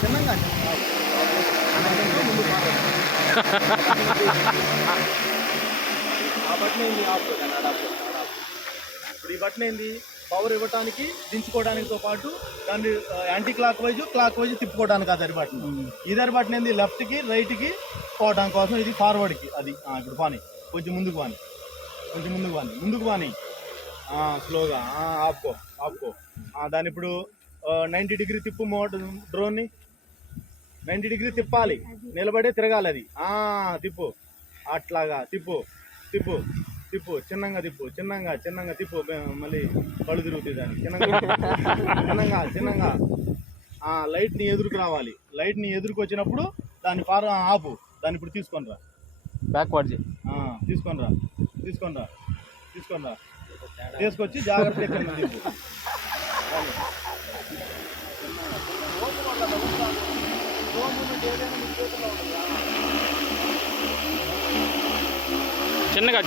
చిన్నగా ముందు ఆ బటన్ ఏంది ఆఫ్ ఇప్పుడు ఈ బటన్ ఏంది పవర్ ఇవ్వడానికి దించుకోవడానికితో పాటు దాన్ని యాంటీ క్లాక్ వైజ్ తిప్పుకోవడానికి అది బటన్. ఇదర్ బటన్ ఏంది లెఫ్ట్కి రైట్కి పోవడానికి కోసం, ఇది ఫార్వర్డ్కి. అది ఇప్పుడు పాని కొంచెం ముందుకు పాని స్లోగా ఆపుకో. దాన్ని ఇప్పుడు 90 డిగ్రీ తిప్పు డ్రోన్ని 90 డిగ్రీ తిప్పాలి, నిలబడే తిరగాలి అది. తిప్పు అట్లాగా తిప్పు చిన్నగా తిప్పు మళ్ళీ కళ్ళు తిరుగుతాయి దాన్ని. చిన్నగా లైట్ని ఎదురుకు రావాలి. లైట్ని ఎదురుకు వచ్చినప్పుడు దాన్ని ఆపు. దాన్ని ఇప్పుడు తీసుకొని రా, బ్యాక్వర్డ్ తీసుకొని రా తీసుకొచ్చి జాగ్రత్తగా తిప్పు. చిన్నగా